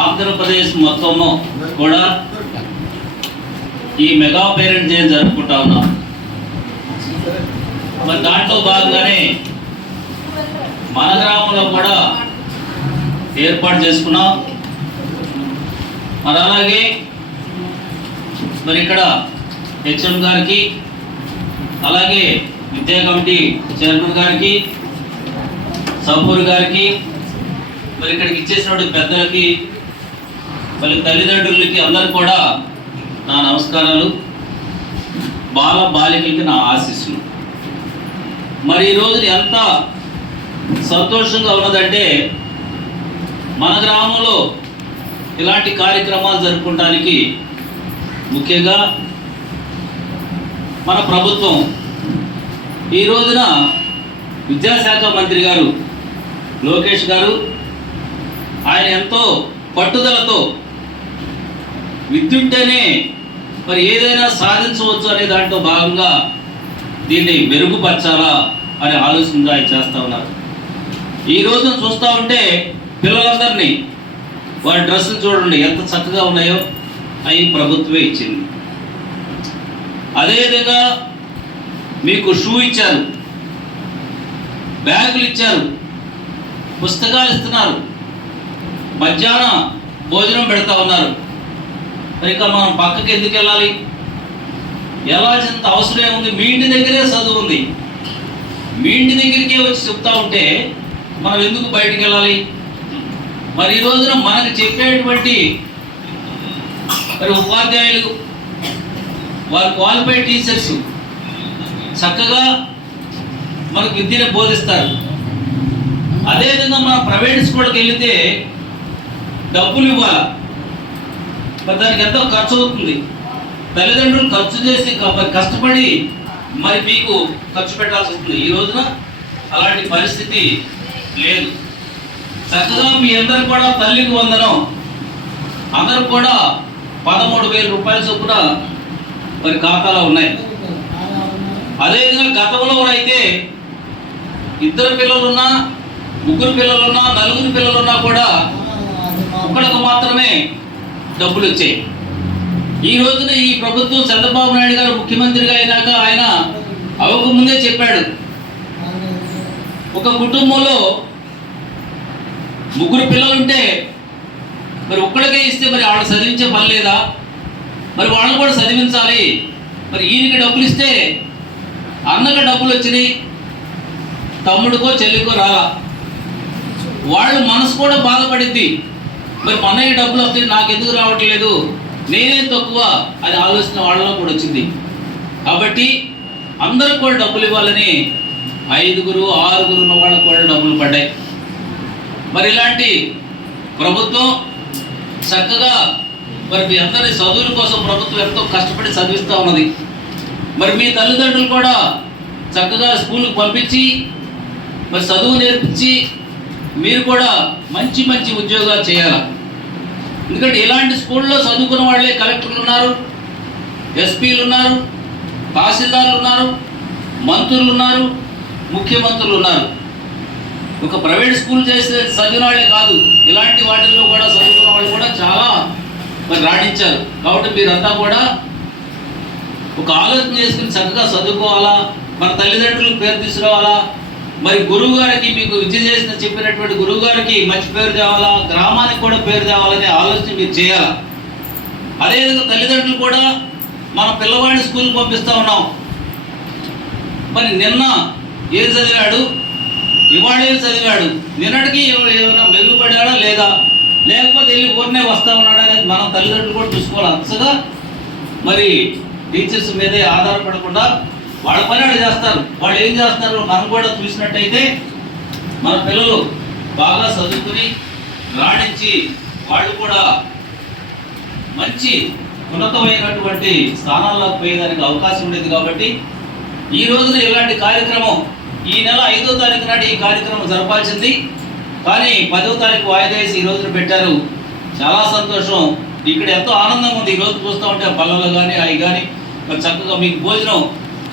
ఆంధ్రప్రదేశ్ మొత్తము కూడా ఈ మెగా పేరెంట్ డే జరుపుకుంటా ఉన్నాం. మరి దాంట్లో భాగంగానే మన గ్రామంలో కూడా ఏర్పాటు చేసుకున్నాం. మరి అలాగే మరి ఇక్కడ హెచ్ఎం గారికి అలాగే విద్యా కమిటీ చైర్మన్ గారికి సబ్బూర్ గారికి మరి ఇక్కడికి ఇచ్చేసినటువంటి పెద్దలకి మరి తల్లిదండ్రులకి అందరు కూడా నా నమస్కారాలు. బాల బాలికలకి నా ఆశీస్సులు. మరి ఈ రోజు ఎంత సంతోషంగా ఉన్నదంటే మన గ్రామంలో ఇలాంటి కార్యక్రమాలు జరుపుకోవడానికి ముఖ్యంగా మన ప్రభుత్వం ఈ రోజున విద్యాశాఖ మంత్రి గారు లోకేష్ గారు ఆయన ఎంతో పట్టుదలతో విద్యుంటేనే మరి ఏదైనా సాధించవచ్చు అనే దాంట్లో భాగంగా దీన్ని మెరుగుపరచాలా అనే ఆలోచనగా ఆయన చేస్తూ ఉన్నారు. ఈ రోజు చూస్తూ ఉంటే పిల్లలందరినీ వారి డ్రెస్సులు చూడండి ఎంత చక్కగా ఉన్నాయో అవి ప్రభుత్వమే ఇచ్చింది. అదేవిధంగా మీకు షూ ఇచ్చారు బ్యాగులు ఇచ్చారు పుస్తకాలు ఇస్తున్నారు మధ్యాహ్నం భోజనం పెడతా ఉన్నారు. ఇక మనం పక్కకి ఎందుకు వెళ్ళాలి? వెళ్ళాల్సినంత అవసరం ఉంది? మీ ఇంటి దగ్గరే చదువు ఉంది. మీ ఇంటి దగ్గరికే వచ్చి చెప్తా ఉంటే మనం ఎందుకు బయటికి వెళ్ళాలి? మరి ఈ రోజున మనకు చెప్పేటువంటి మరి ఉపాధ్యాయులు వారు క్వాలిఫైడ్ టీచర్స్ చక్కగా మనకు విద్యను బోధిస్తారు. అదేవిధంగా మన ప్రైవేట్ స్కూల్కి వెళితే డబ్బులు ఇవ్వాలి? మరి దానికి ఎంతో ఖర్చు అవుతుంది. తల్లిదండ్రులు ఖర్చు చేసి కష్టపడి మరి మీకు ఖర్చు పెట్టాల్సి వస్తుంది. ఈ రోజున అలాంటి పరిస్థితి లేదు. చక్కగా మీ అందరు కూడా తల్లికి వందనం. అందరు కూడా పదమూడు వేల రూపాయల చొప్పున మరి ఖాతాలో ఉన్నాయి. అదేవిధంగా గతంలో అయితే ఇద్దరు పిల్లలున్నా ముగ్గురు పిల్లలున్నా నలుగురు పిల్లలున్నా కూడా ఒక్కడికి మాత్రమే డబ్బులు వచ్చాయి. ఈ రోజున ఈ ప్రభుత్వం చంద్రబాబు నాయుడు గారు ముఖ్యమంత్రిగా అయినాక ఆయన అవ్వకముందే ముందే చెప్పాడు ఒక కుటుంబంలో ముగ్గురు పిల్లలు ఉంటే మరి ఒక్కడికే ఇస్తే మరి వాళ్ళు చదివించే పని లేదా? మరి వాళ్ళని కూడా చదివించాలి. మరి ఈయనకి డబ్బులు ఇస్తే అన్నకి డబ్బులు వచ్చినాయి తమ్ముడికో చెల్లికో రాలా. వాళ్ళు మనసు కూడా బాధపడింది మరి మా అన్నయ్య డబ్బులు వస్తే నాకు ఎందుకు రావట్లేదు? నేనే తక్కువ? అని ఆలోచన వాళ్ళలో కూడా వచ్చింది. కాబట్టి అందరికి కూడా డబ్బులు ఇవ్వాలని ఐదుగురు ఆరుగురు ఉన్న వాళ్ళకు కూడా డబ్బులు పడ్డాయి. మరి ఇలాంటి ప్రభుత్వం చక్కగా మరి మీ అందరి చదువుల కోసం ప్రభుత్వం ఎంతో కష్టపడి చదివిస్తూ ఉన్నది. మరి మీ తల్లిదండ్రులు కూడా చక్కగా స్కూల్కి పంపించి మరి చదువు నేర్పించి మీరు కూడా మంచి మంచి ఉద్యోగాలు చేయాలి? ఎందుకంటే ఇలాంటి స్కూల్లో చదువుకున్న వాళ్ళే కలెక్టర్లు ఉన్నారు ఎస్పీలు ఉన్నారు తహసీల్దార్లు ఉన్నారు మంత్రులు ఉన్నారు ముఖ్యమంత్రులు ఉన్నారు. ఒక ప్రైవేట్ స్కూల్ చేసే చదివిన వాళ్ళే కాదు ఇలాంటి వాటిల్లో కూడా చదువుకున్న వాళ్ళు కూడా చాలా మరి రాణించారు. కాబట్టి మీరంతా కూడా ఒక ఆలోచన చేసుకుని చక్కగా చదువుకోవాలా? మన తల్లిదండ్రులకు పేరు తీసుకురావాలా? మరి గురువు గారికి మీకు విద్య చేసిన చెప్పినటువంటి గురువు గారికి మంచి పేరు తేవాలా? గ్రామానికి కూడా పేరు తేవాలనే ఆలోచన మీరు చేయాలా? అదేవిధంగా తల్లిదండ్రులు కూడా మన పిల్లవాడిని స్కూల్కి పంపిస్తా ఉన్నాం. మరి నిన్న ఏం చదివాడు? ఇవాళ ఏం చదివాడు? నిన్నటికి ఏమైనా మెరుగుపడాడా లేదా? లేకపోతే వెళ్ళి ఊరినే వస్తా ఉన్నాడా అనేది మనం తల్లిదండ్రులు కూడా చూసుకోవాలి. అంతగా మరి టీచర్స్ మీదే ఆధారపడకుండా వాళ్ళ పని వాళ్ళు చేస్తారు. వాళ్ళు ఏం చేస్తారు? మనం కూడా చూసినట్టయితే మన పిల్లలు బాగా చదువుకుని రాణించి వాళ్ళు కూడా మంచి ఉన్నతమైనటువంటి స్థానాల్లోకి పోయేదానికి అవకాశం ఉండేది కాబట్టి ఈ రోజున ఇలాంటి కార్యక్రమం ఈ నెల ఐదో తారీఖు నాటి ఈ కార్యక్రమం జరపాల్సింది. కానీ పదో తారీఖు వాయిదా వేసి ఈ రోజున పెట్టారు. చాలా సంతోషం. ఇక్కడ ఎంతో ఆనందంగా ఉంది. ఈ రోజు చూస్తూ ఉంటే పళ్ళలో కానీ అవి కానీ చక్కగా మీకు భోజనం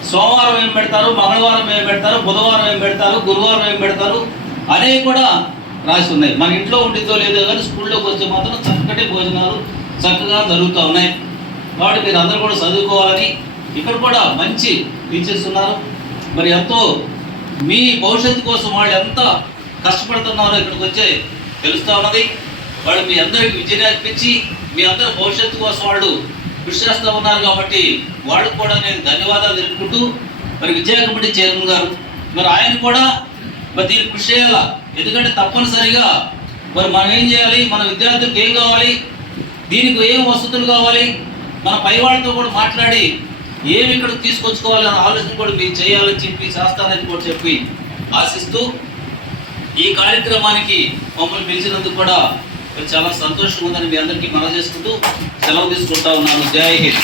సోమవారం ఏం పెడతారు? మంగళవారం ఏం పెడతారు? బుధవారం ఏం పెడతారు? గురువారం ఏం పెడతారు? అనేవి కూడా రాసి ఉన్నాయి మన ఇంట్లో ఉండితో లేదో కానీ స్కూల్లోకి వస్తే మాత్రం చక్కటి భోజనాలు చక్కగా జరుగుతూ ఉన్నాయి. కాబట్టి మీరు అందరూ కూడా చదువుకోవాలని ఇక్కడ కూడా మంచి టీచర్స్ ఉన్నారు. మరి ఎంతో మీ భవిష్యత్తు కోసం వాళ్ళు ఎంత కష్టపడుతున్నారో ఇక్కడికి వచ్చే తెలుస్తూ ఉన్నది. వాళ్ళు మీ అందరికి విద్య నేర్పించి మీ అందరి భవిష్యత్తు కోసం వాళ్ళు కృషి చేస్తూ ఉన్నారు కాబట్టి వాళ్ళకు కూడా నేను ధన్యవాదాలు తెలుపుకుంటూ మరి విద్యా కమిటీ చైర్మన్ గారు మరి ఆయన కూడా మరి దీన్ని కృషి చేయాలా? ఎందుకంటే తప్పనిసరిగా మరి మనం ఏం చేయాలి? మన విద్యార్థులకు ఏం కావాలి? దీనికి ఏం వసతులు కావాలి? మన పై వాళ్ళతో కూడా మాట్లాడి ఏమి ఇక్కడ తీసుకొచ్చుకోవాలి అనే ఆలోచన కూడా మీరు చేయాలని చెప్పి చేస్తానని కూడా చెప్పి ఆశిస్తూ ఈ కార్యక్రమానికి మమ్మల్ని పిలిచినందుకు కూడా చాలా సంతోషంగా ఉందని మీ అందరికీ మనం చేసుకుంటూ సెలవు తీసుకుంటా ఉన్నాను. జై హింద్.